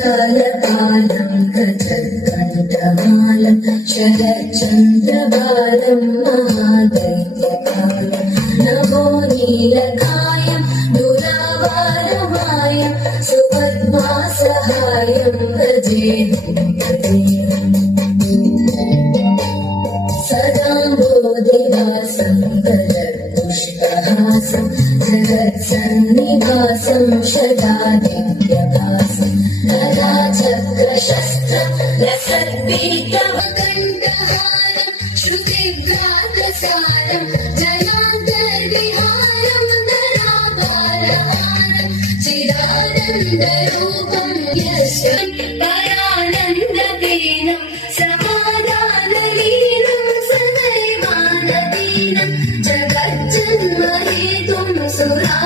जगज्जालपालं गजकण्ठमालं शरच्चन्द्रबालं महादैत्यकालं नमो नीलकायं दुरावारमायं सुपद्मासहायं भजेऽहं सदा बोधिवासं कलर्दुष्टहासं जगत्सन्निवासं शदादित्यभासं गदा चक्रशस्त्रं रसद्पीतमकण्ठहारं श्रुतिघ्रातसारं जनान्तर्विहारं धराभारहारं चिदानन्दरूपं यस्य परानन्दवीनं समाधानलीनं सदैवानदीनं जगज्जन्महेतुं सुरा